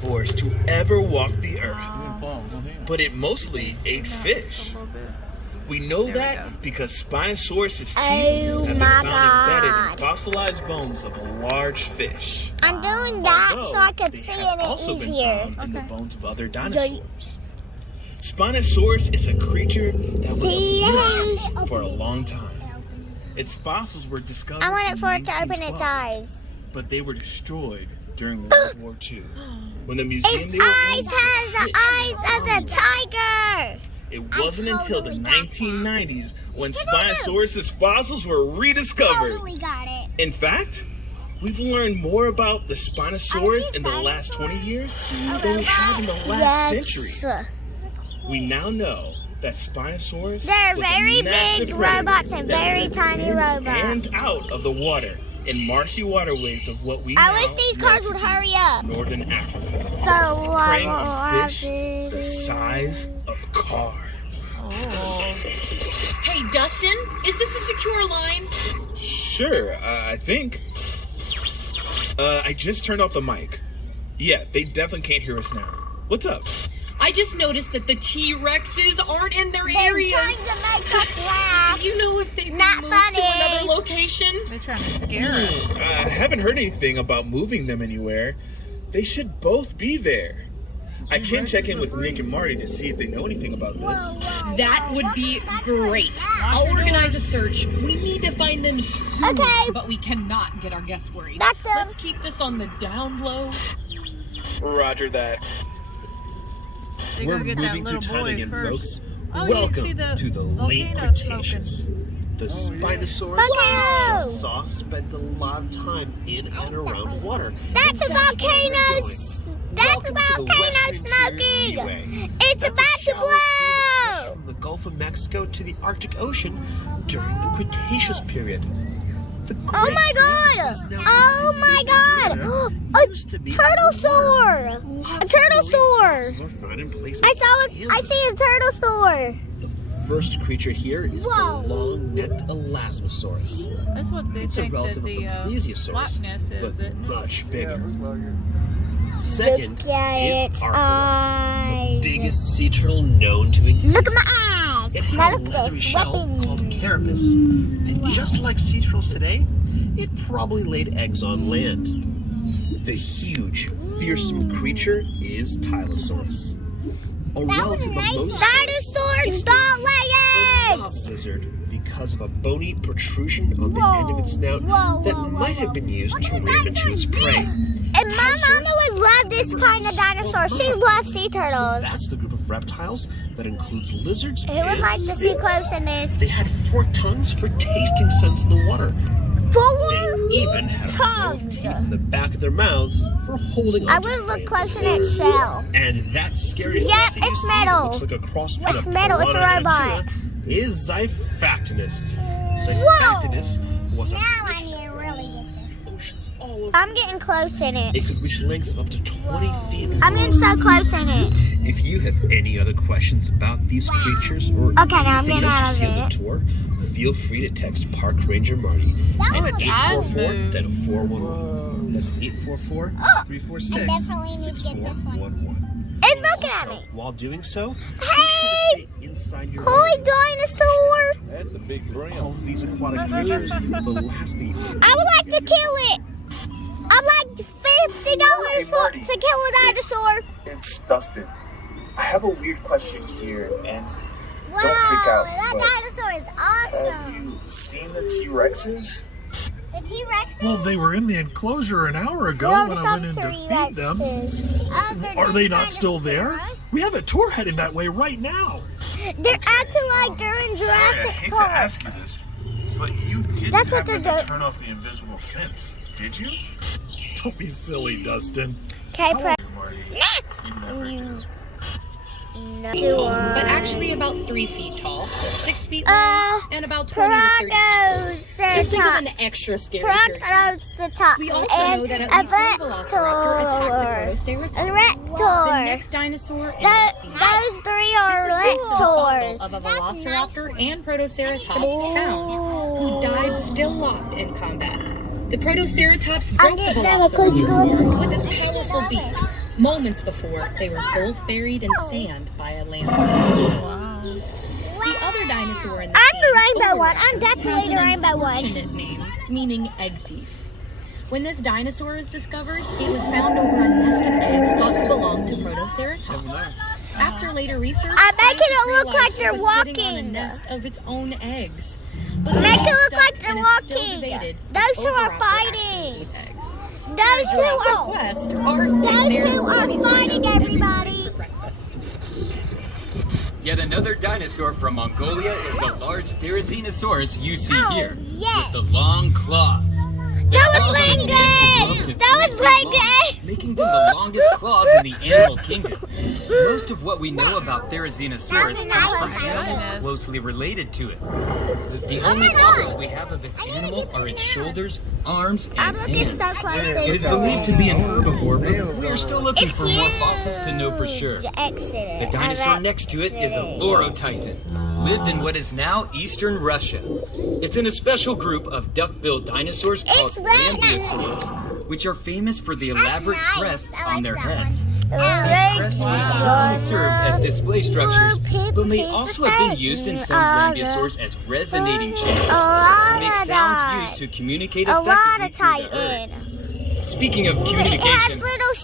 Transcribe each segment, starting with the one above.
carnivores to ever walk the earth, but it mostly ate fish. We know that because Spinosaurus' teeth have been found embedded in fossilized bones of a large fish. I'm doing that so I could see it also easier. been found in the bones of other dinosaurs. Spinosaurus is a creature that was a mystery for a long time. Its fossils were discovered I want it in for it to open its 1912, eyes. but they were destroyed during World War II. When the museum Its they were eyes in has the eyes of a tiger. It wasn't until the 1990s when Spinosaurus' fossils were rediscovered. Totally got it. In fact, we've learned more about the Spinosaurus in the last 20 years than we have in the last century. We now know that Spinosaurus They're was very a massive big predator robots and that very lived tiny in robots. and out of the water in marshy waterways of what we I now wish these know cars to would be hurry up. Northern Africa, So preying on fish the size of cars. Hey, Dustin, is this a secure line? Sure, I think. I just turned off the mic. Yeah, they definitely can't hear us now. What's up? I just noticed that the T-Rexes aren't in their They're areas. trying to make us laugh. Do you know if they've been Not moved funny. to another location? They're trying to scare us. I haven't heard anything about moving them anywhere. They should both be there. I can check in with Nick and Marty to see if they know anything about this. That would be great. I'll organize a search. We need to find them soon, Okay. but we cannot get our guests worried. Lock them. Let's keep this on the down low. Roger that. They're We're gonna get that moving through little time boy again, first. folks. Oh, you Welcome see the to the late volcano Cretaceous. The Spinosaurus Volcano. we just saw spent a lot of time in and around water. That's a And that's where we're volcano. going. That's a Welcome to the volcano Western Interior smoking. Seaway. It's That's about a to shallow sea that stretched blow. from the Gulf of Mexico to the Arctic Ocean during the Cretaceous period. The Oh Great my Plains god! is now Oh United my States god! and Canada. A Used to be turtlesaur! A Lots of turtlesaur! marine fossils are found in places I saw it. in I see a turtlesaur. The first creature here is Whoa. the long-necked Elasmosaurus. That's what they It's a think that relative the of the Plesiosaurus, Loch Ness is, but isn't it? much bigger. Second Look at is its Arctic, the eyes. biggest sea turtle known to exist. Look at my eyes. It Now had a look at leathery this shell weapon. called carapace, and just like sea turtles today, it probably laid eggs on land. The huge, fearsome creature is Tylosaurus, a relative of Mosasaurus. Dinosaurs don't lay Love eggs. lizard because of a bony protrusion on the end of its snout that might have been used to ram into its prey. And my mama would love this kind of dinosaur. She loves sea turtles. That's the group of reptiles that includes lizards Who would and like to see snakes. close in this? They had 4 tongues for tasting scents in the water. They 4 even had both tongues. teeth in the back of their mouths for holding on I to would look prey. close in its shell. And that scary Yeah, fish that you it's see metal. that looks like a cross between It's a metal, it's a piranha and robot. tuna is Xiphactinus. Xiphactinus was a Now I fish need to really get this. oceans all over. I'm getting close in it. It could reach lengths of up to 20 feet long. I'm getting so close in it. If you have any other questions about these creatures or Okay, now I'm anything getting out else of you see on it. the tour, feel free to text Park Ranger Marty at was 844-411. That's 844-346-6111. I definitely need to get this one. It's looking at Also, me. while doing so, Hey! stay inside your Holy dinosaur! That's a big thrill. all of these aquatic creatures, the last thing I would like to kill it. I'd like $50 for to kill a dinosaur. It's Dustin. I have a weird question here, and Wow, don't freak out, that but dinosaur is have awesome. you seen the T-Rexes? The T-Rex. Well, they were in the enclosure an hour ago when I went in to feed them. Are they not still there? We have a tour heading that way right now. They're acting like they're in Sorry, I Jurassic hate to Park. ask you this, but you didn't That's what happen they're to doing. turn off the invisible fence, did you? Don't be silly, Dustin. Okay, press. Marty, you never did. Tall, but actually about 3 feet tall, 6 feet long, and about 20 to 30 pounds. Just think of an extra scary creature. the top. We also know that at least one velociraptor attacked a Protoceratops. The Raptor. next dinosaur in the sea. Those 3 are This is based on a raptors. fossil of a velociraptor and Protoceratops found, who died still locked in combat. The Protoceratops broke the getting them a close velociraptor look. with its powerful beak, moments before they were both buried in sand by a landslide. Wow. The other dinosaur in the I'm the scene, rainbow one. I'm definitely has the an rainbow one. unfortunate name, meaning egg thief. When this dinosaur was discovered, it was found over a nest of eggs thought to belong to Protoceratops. After later research, I'm making scientists it look like realized they're it was sitting on a walking. nest of its own eggs. But Make they it got look stuck like they're and is still walking. debated Those two over are after fighting. actually laid eggs. Those two Jurassic are. Quest are Those staying there two are sunny side fighting, up every everybody. morning for breakfast. Yet another dinosaur from Mongolia is the large Therizinosaurus you see Oh, here, yes. with the long claws. The That was claws on its Langan! edges grow up to That was 3 feet long, Langan! making them the longest claws in the animal kingdom. Most of what we know about Therizinosaurus comes from animals closely related to it. The only fossils we have of this animal are its shoulders, arms, I'm and looking hands. so close It is to believed to be an it. herbivore, but we are still looking It's for more fossils to know for sure. huge. Exit. The dinosaur next to it is a Lorotitan, lived in what is now eastern Russia. It's in a special group of duck-billed dinosaurs called It's that Lambeosaurs, which are famous for the elaborate nice. crests I like on their that heads. one. These crests may certainly serve as display structures, but may also have been used in some Lambeosaurs as resonating chambers to make sounds used to communicate effectively through the herd. Speaking of It has communication, little I've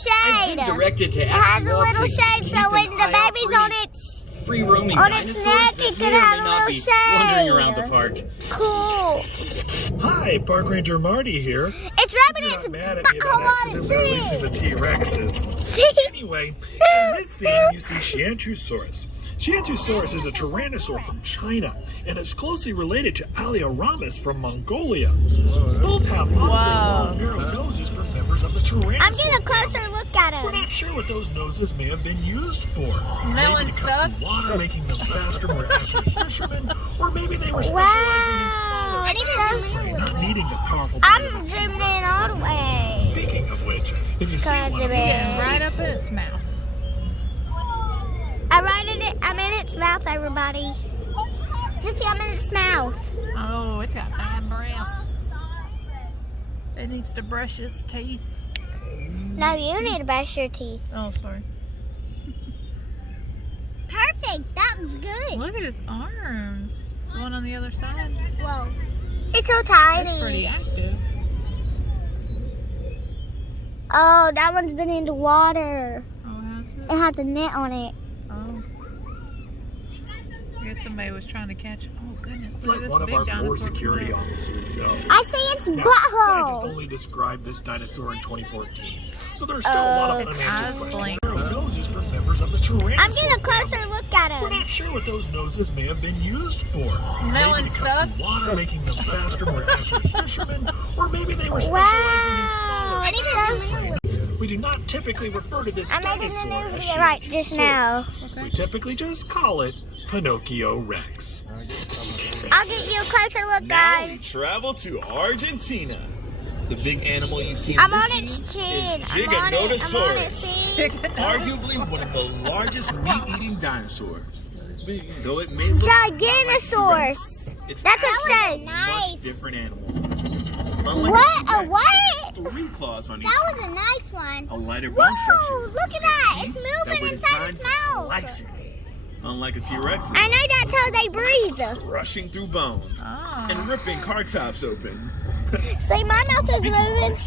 shade. been directed to It ask has you a all little to shade, keep so when an the eye out baby's for on any its free-roaming on its dinosaurs neck, that it may could or have may a not little be wandering shade. around the park. Cool. Hi, Park Ranger Marty here. It's rubbing You're its not mad at me about accidentally releasing the T-Rexes. Anyway, in this scene you see Shianchusaurus. Shianchusaurus is a tyrannosaur from China and is closely related to Alioramus from Mongolia. Both have awfully long, narrow noses for members of the Tyrannosaur I'm getting a family. closer look at We're him. not sure what those noses may have been used for. Smelling Maybe to cut stuff? through water, making them faster, more accurate fishermen, or maybe they were specializing in smaller I need to zoom prey, in a not little. needing the powerful body of I'm a zooming in T-Rex. all the way. Speaking of which, if you see Cause one of of it. them, Right up in its mouth. I'm in its mouth, everybody. Sissy, I'm in its mouth. Oh, it's got bad breath. It needs to brush its teeth. No, you need to brush your teeth. Oh, sorry. Perfect. That was good. Look at its arms. The one on the other side. Whoa. It's so That's pretty tiny. active. Oh, that one's been in the water. Oh, has It it? has a net on it. Oh. I guess somebody was trying to catch it. Oh, goodness. it's Look at like this one of big our dinosaur poor security coming up. officers know. I see its Now, scientists butthole. only described this dinosaur in 2014, so there's still a lot of its unanswered eyes questions. blink. There are noses for members of the Tyrannosaur I'm getting a family. closer look at We're him. not sure what those noses may have been used for. Smelling maybe to cut stuff? through water, making them faster, more accurate fishermen, or maybe they were specializing in smaller I need to zoom in a little. We do not typically refer to this I'm making dinosaur a as movie right just Shianchusaurus. now. We typically just call it Pinocchio Rex. I'll get you a closer look, Now we guys. travel to Argentina. The big animal you see in I'm this on scene its chin. is I'm on it. I'm on it. Giganotosaurus, See? arguably one of the largest meat-eating dinosaurs. Though it may look Giganosaurus. it's That's what it actually says. a much different animal. Unlike What? T-Rex, A what? it has 3 claws on each That arm, was a nice one. a lighter bone Whoa, structure, look at and that. teeth It's that moving were inside designed its for mouth. slicing. Unlike a T-Rex, I know that's how they breathe. rushing through bones Oh. and ripping car tops open. See, my mouth is Speaking of moving. which,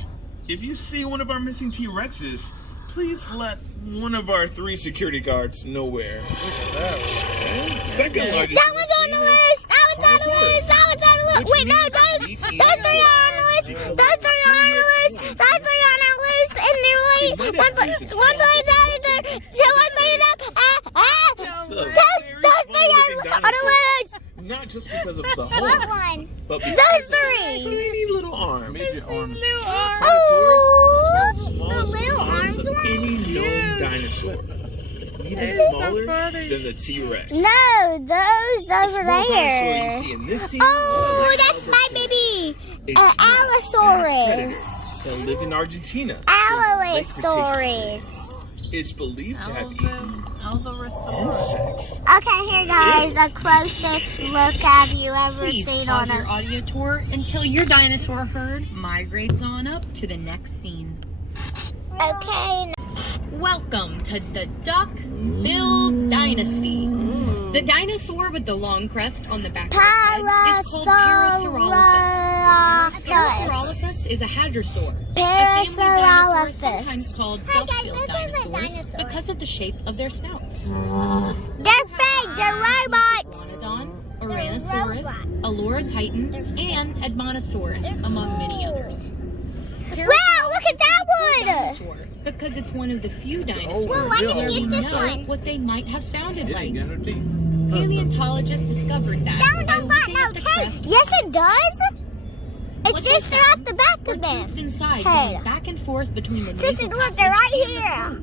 if you see one of our missing T-Rexes, please let one of our 3 security guards know where. And second largest. That one's on the list. That one's on the list. That one's on the list. Wait, no, those 3 are on the list. Those 3 are on the list. Those 3 are on the list. And they're like, one place added there. So I made it up. Those 3 are on the list. Not just because of the What horn, one? but because Those of its 3. tiny little arms. Oh, Carnotaurus is one the of the smallest little arms arms of one. any known dinosaur. Even It's so smaller funny. than the T-Rex. No, those The over small dinosaur you there. see in this scene Oh, is that's my baby. a small, fast predator Allosaurus. that lived in Argentina. during the late Cretaceous Allosaurus. period. It's believed to have eaten Allosaurus. insects. Okay, here guys, the closest look have you ever Please seen pause on your a... audio tour until your dinosaur herd migrates on up to the next scene. Okay. Welcome to the Duck-Bill Dynasty. The dinosaur with the long crest on the back of its head is called Parasaurolophus. Parasaurolophus is a hadrosaur. A family of dinosaurs sometimes called duck-bill dinosaurs because of the shape of their snouts. They're fake, they're robots. Ouranosaurus, Aloratitan, and Edmontosaurus, among many others. Wow, look at that one! Because it's one of the few dinosaurs Well, why did where you we get this know one? what they might have sounded like. Paleontologists discovered that by looking at the crest. Yes, it does. It's just they're at the back of them. Tubes inside Hey. going back and forth between the Sissy, nasal look, they're passage right and the here. throat.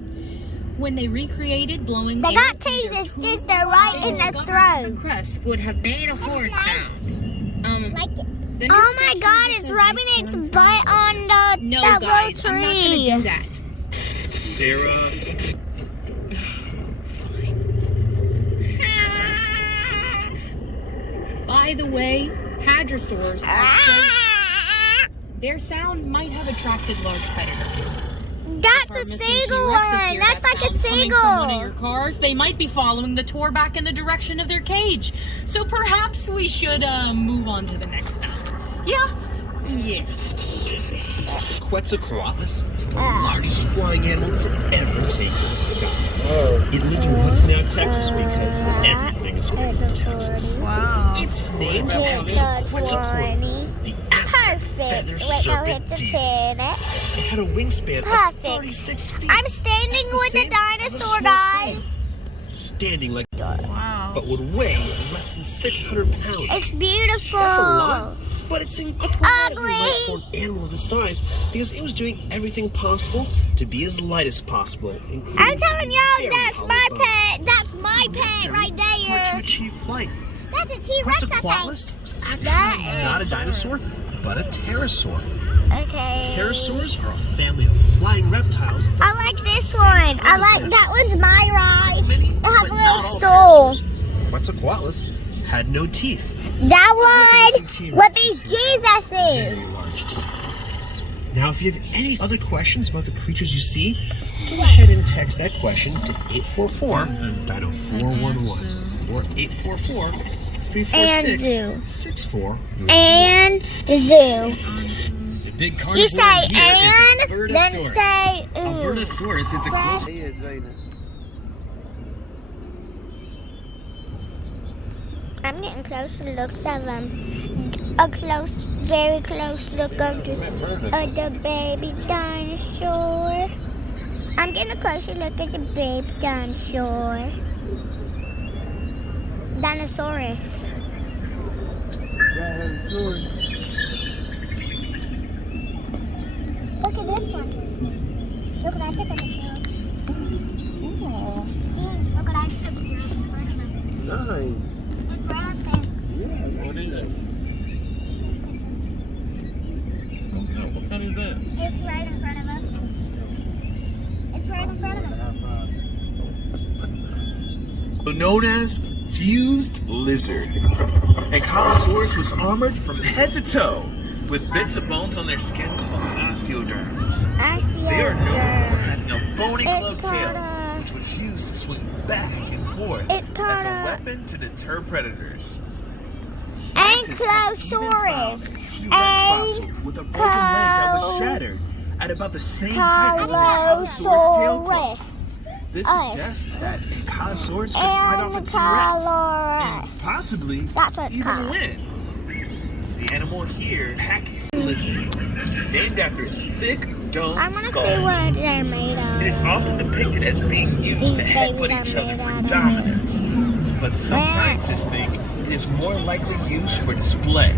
When they recreated blowing They air got through teeth, their it's tools, just they're right they in their discovered throat. The crest would have made a horn sound. The new Oh my sketch God, user it's says rubbing make its horn butt sounds. on No, that guys, little I'm not tree. gonna do that. Sarah, By the way, hadrosaurs are their sound might have attracted large predators. That's Our a missing seagull T-Rex is one. here. That's That like a sound coming from one of your seagull. cars. They might be following the tour back in the direction of their cage. So perhaps we should move on to the next stop. Yeah. Quetzalcoatlus is the largest flying animal to ever take to the sky. It lives in what's now Texas because everything is made in Texas. Wow. It's named after Quetzalcoatl, the Aztec feather Perfect. Wait, no, serpent hit the deer. tin. It had a wingspan of Perfect. 36 feet. I'm standing That's the with the same as a dinosaur, small guys. plane. Standing like Wow. but would weigh less than 600 pounds. It's beautiful. That's a lot, but it's incredibly ugly. light for an animal of this size because it was doing everything possible to be as light as possible. I'm telling y'all, Very that's hollow my bones. pet. That's my pet Necessary right for it to there. achieve flight. That's a T-Rex, I Quetzalcoatlus was actually That not a is- dinosaur, but a pterosaur. think. Okay. Pterosaurs are a family of flying reptiles. I like this one. I like that one's my ride. It has But a not little all stool. pterosaurs. Quetzalcoatlus had no teeth. That one T-Rex with these is here. Jesuses. Very large teeth. Now, if you have any other questions about the creatures you see, go ahead and text that question to 844-DINO-411 or 844-346-64. And zoo. The big You carnivore say here is a and, then Bertosaurus. say A ooh. Bertosaurus is a close. I'm getting closer looks of them. A close, very close look of the baby dinosaur. I'm getting a closer look at the baby dinosaur. Dinosaurus. Look at this one. Look what I took on the floor. Look what I took on the floor. It's right up there. What is it? What kind is that? It's right in front of us. It's right in front of us. Known as fused lizard. Ankylosaurus was armored from head to toe with bits of bones on their skin called osteoderms. They are known for having a bony club tail, which was used to swing back and forth as a weapon to deter predators. Ankylosaurus. T-Rex fossil with a broken leg that was shattered at about the same height as an Ankylosaurus tail claw. This suggests that Ankylosaurus could fight off a T-Rex and possibly That's what it's even called. win. The animal here, Pachycetus lizard, named after its thick, domed I want to skull. see what they're made It is of. often depicted as being used These to headbutt babies each are other made for out of dominance. But some scientists think it is more likely used for display,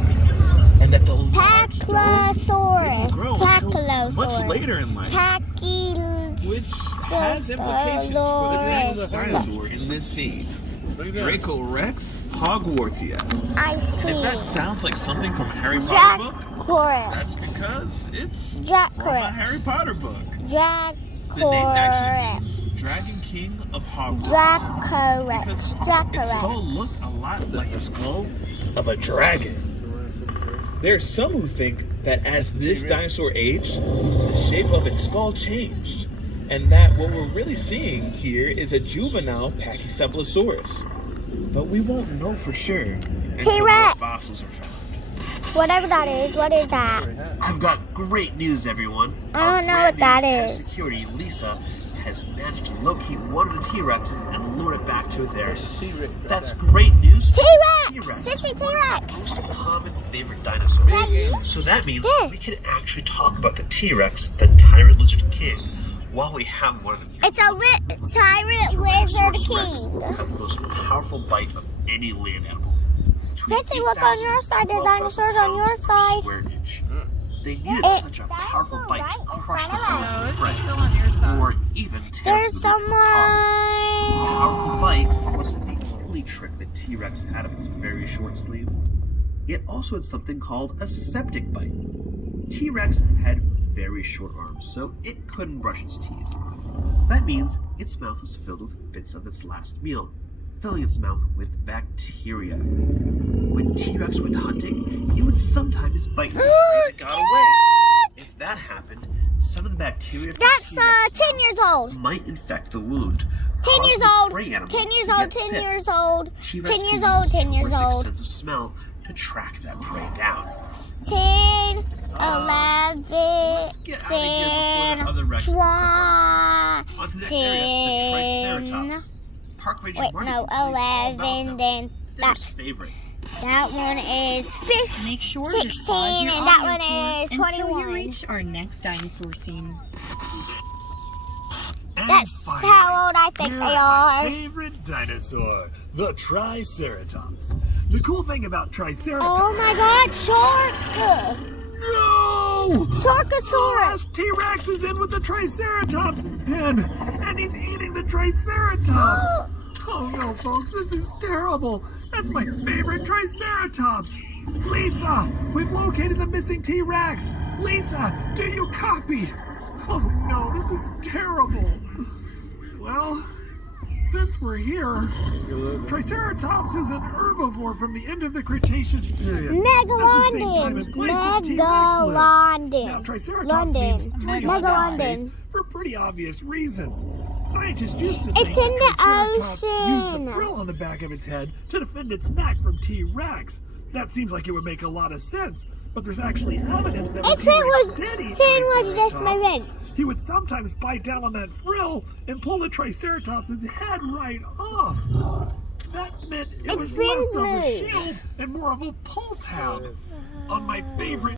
and that the large dog didn't Pachylosaurus. grow until much Pachylosaurus. later in life, which has implications for the next dinosaur in this scene. Draco Rex Hogwartia. I And if that see. sounds like something from a Harry Potter Jack book, Corax. that's because it's Jack from a Corax. Harry Potter book. Jack The name actually Corax. means Dragon King of Hogwarts. Jack Corax. Because Jack its skull Corax. looked a lot like the skull of a dragon. There are some who think that as this dinosaur aged, the shape of its skull changed. and that what we're really seeing here is a juvenile Pachycephalosaurus. But we won't know for sure until more fossils are found. Whatever that is, what is that? I've got great news, everyone. I don't know what that is. Security, Lisa, has managed to locate one of the T-Rexes and lure it back to its area. That's great news. T-Rex! This is T-Rex! Most common favorite dinosaur. So that means we can actually talk about the T-Rex, the Tyrant Lizard King, while we have one of them. It's a Tyrant Lizard King. Have the most powerful bite of any land animal. Sissy, look on your side. The dinosaurs on your side. They needed such a powerful bite to crush the No, prey, it's still on your side. or even tear There's through the someone. A powerful bite wasn't the only trick the T-Rex had up its very short sleeve. It also had something called a septic bite. T-Rex had very short arms, so it couldn't brush its teeth. That means its mouth was filled with bits of its last meal, filling its mouth with bacteria. When T-Rex went hunting, it would sometimes bite the prey that got away. If that happened, some of the bacteria from That's T-Rex 10 years old. might infect the wound. 10 years old. 10 years old. 10 years old. 10 years old. 10 years old. Sense of smell to track that prey down. 10, 11, Get out of here before the other Rex picks up our scent. Onto this area, the Triceratops. Park Ranger Wait, Marty no, will tell you all 11, about them. then Their that's, favorite. that one is 15, Make sure 16, to pause your and that audio one is until 21. you reach our next dinosaur scene. And That's finally, how old I think here they is my are. favorite dinosaur, the Triceratops. The cool thing about Triceratops... Oh my god, shark! No! Sharkosaurus! Last T-Rex is in with the Triceratops' pen, and he's eating the Triceratops. Oh no, folks, this is terrible. That's my favorite Triceratops. Lisa, we've located the missing T-Rex. Lisa, do you copy? Oh no, this is terrible. Well, since we're here, Triceratops is an herbivore from the end of the Cretaceous period. Megalodon! Now, Triceratops means 300 Megalodon. for pretty obvious reasons. Scientists used to It's think in that the Triceratops used ocean. the frill on the back of its head to defend its neck from T-Rex. That seems like it would make a lot of sense, but there's actually evidence that when Its fin T-Rex was- did eat fin was just Triceratops, moving. he would sometimes bite down on that frill and pull the Triceratops' head right off. That meant it was fin less of a moved. shield and more of a pull tab. On my favorite